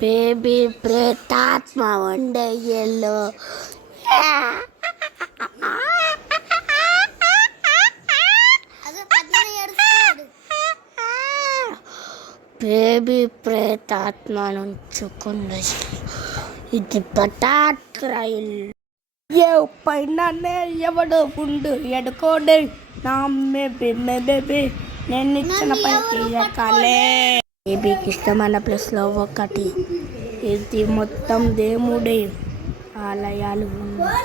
Baby ప్రేతాత్మ ఉండేయల్లో baby ప్రేతాత్మ నుంచుకున్న ఇది పటాట్రైల్ ఏ పైననే ఎవడు ఉండు ఎడుకోడే నా బేబీ నేను ఇచ్చిన పైకి ఎక్కాలే. బేబీకి ఇష్టమైన ప్లేస్లో ఒకటి ఇది మొత్తం దేవుడే ఆలయాలు ఉన్నాయి.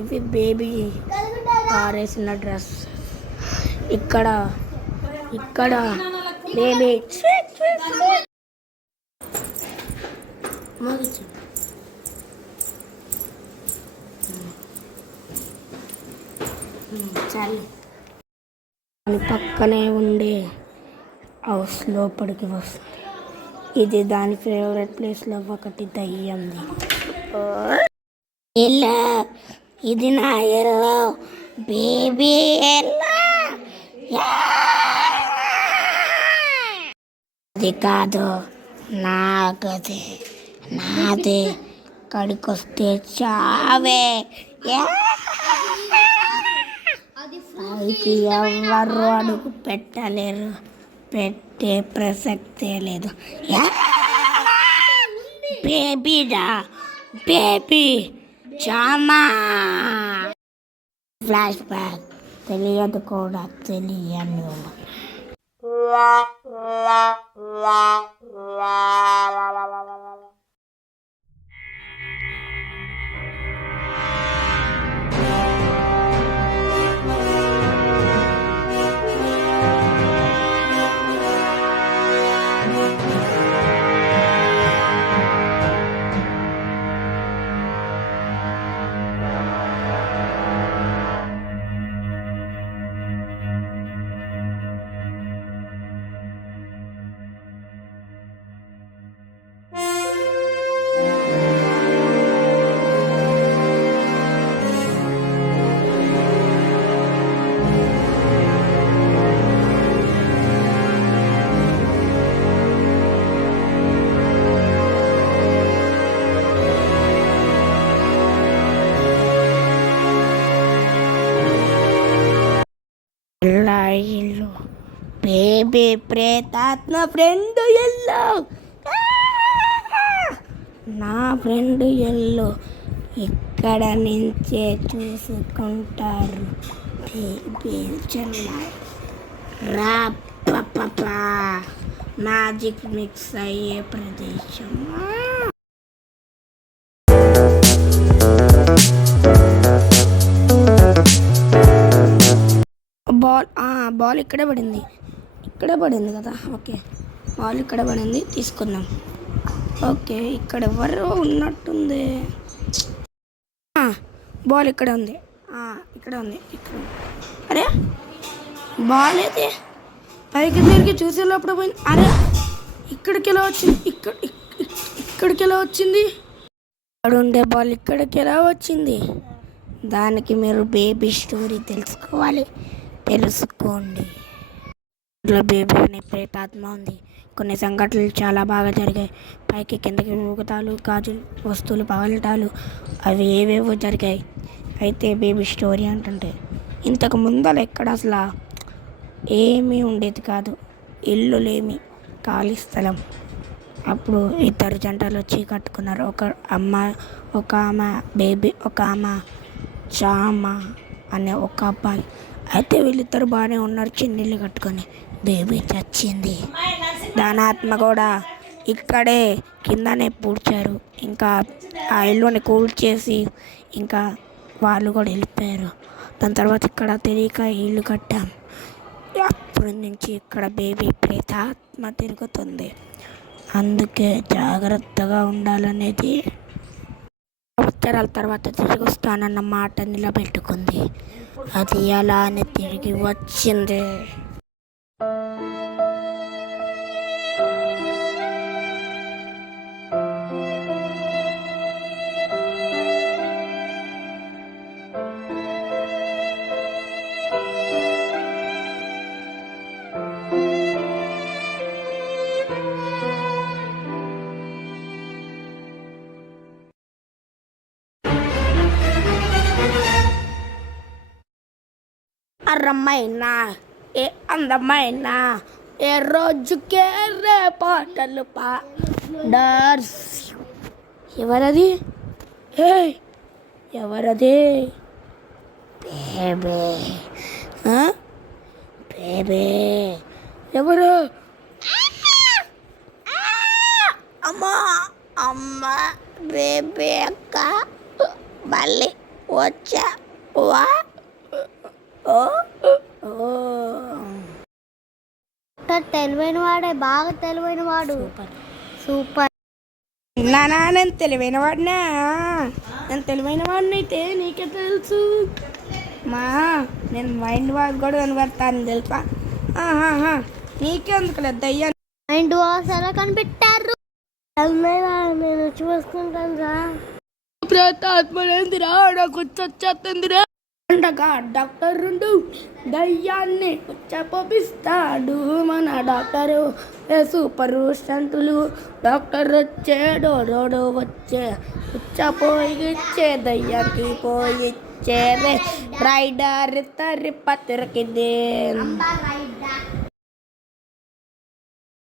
ఇవి బేబీ ఆరేసిన డ్రెస్. ఇక్కడ ఇక్కడ బేబీ చాలు పక్కనే ఉండే హౌస్ లోపలికి వస్తుంది. ఇది దాని ఫేవరెట్ ప్లేస్లో ఒకటి దయ్యంది. ఎల్లో ఇది నా ఎల్లో బేబీ ఎల్లో. అది కాదు నాకది నాదే కడికొస్తే చావే. అది ఎవరు అడుగు పెట్టలేరు, పెట్టే ప్రసక్తే లేదు. బేబీడా బేబీ చామా. ఫ్లాష్ బ్యాక్ తెలియదు కూడా తెలియని ఇల్లు బేబీ ప్రేతాత్మ ఫ్రెండ్ ఎల్లో. నా ఫ్రెండ్ ఎల్లో ఇక్కడ నుంచే చూసుకుంటారు. బేబీ రా మ్యాజిక్ మిక్స్ అయ్యే ప్రదేశం. బాల్ ఇక్కడే పడింది కదా. ఓకే, బాల్ ఇక్కడ పడింది, తీసుకుందాం. ఓకే, ఇక్కడ ఎవరు ఉన్నట్టుంది. బాల్ ఇక్కడ ఉంది, ఇక్కడ ఉంది. అరే బాల్ అయితే పైకి తిరిగి చూసేటప్పుడు పోయింది. అరే ఇక్కడికి ఎలా వచ్చింది? ఇక్కడికి ఎలా వచ్చింది? అక్కడ ఉండే బాల్ ఇక్కడికి ఎలా వచ్చింది? దానికి మీరు బేబీ స్టోరీ తెలుసుకోండి. ఇంట్లో బేబీ అనే ప్రేతాత్మ ఉంది. కొన్ని సంఘటనలు చాలా బాగా జరిగాయి. పైకి కిందకి ఊగుతాలు, గాజులు వస్తువులు పగలటాలు, అవి ఏవేవో జరిగాయి. అయితే బేబీ స్టోరీ అంటుంటే ఇంతకు ముందర ఎక్కడ అసలు ఏమీ ఉండేది కాదు. ఇల్లులేమి, ఖాళీ స్థలం. అప్పుడు ఇద్దరు జంటలు వచ్చి కట్టుకున్నారు. ఒక ఆమె బేబీ, ఒక ఆమె చామ అనే ఒక అబ్బాయి. అయితే వీళ్ళిద్దరు బాగానే ఉన్నారు, చిన్నిళ్ళు కట్టుకొని. బేబీ చచ్చింది. దాని ఆత్మ కూడా ఇక్కడే కిందనే పూడ్చారు. ఇంకా ఆ ఇల్లుని కూల్చేసి ఇంకా వాళ్ళు కూడా వెళ్ళిపోయారు. దాని తర్వాత ఇక్కడ తెలియక ఇల్లు కట్టాం. అప్పటి నుంచి ఇక్కడ బేబీ ప్రేతాత్మ తిరుగుతుంది. అందుకే జాగ్రత్తగా ఉండాలనేది సంవత్సరాల తర్వాత తిరిగి వస్తానన్న మాట నిలబెట్టుకుంది. అది అలానే తిరిగి వచ్చింది. అరమైన ఏ అందమైన ఏ రోజుకే రే పాటలు పాడర్స్. ఎవరది? హే, ఎవరది? బేబే. బేబే ఎవరు? అమ్మా అమ్మ బేబే అక్క మళ్ళీ వచ్చావా? తెలివైన వాడే, బాగా తెలివైన వాడు. సూపర్. నానా నేను తెలివైన వాడినా? నేను తెలివైన వాడిని అయితే నీకే తెలుసు మా. నేను మైండ్ వాష్ కూడా కనబడతాను తెలుసా? నీకెందుకులే దయ్యా. మైండ్ వాష్ ఎలా కనిపెట్టారు? నేను చూసుకుంటాను రా. ప్రేతాత్మలేందిరా, నాకు వచ్చేస్తుందిరా అండగా డాక్టర్ రెండు దయ్యాన్ని పంపిస్తాడు మన డాక్టరు. సూపరు స్టంటులు డాక్టర్ వచ్చే డోడోడో వచ్చే ఉచ్చపోయిచ్చే దయ్యానికి పోయిచ్చే రైడర్ తరిప తిరికింది.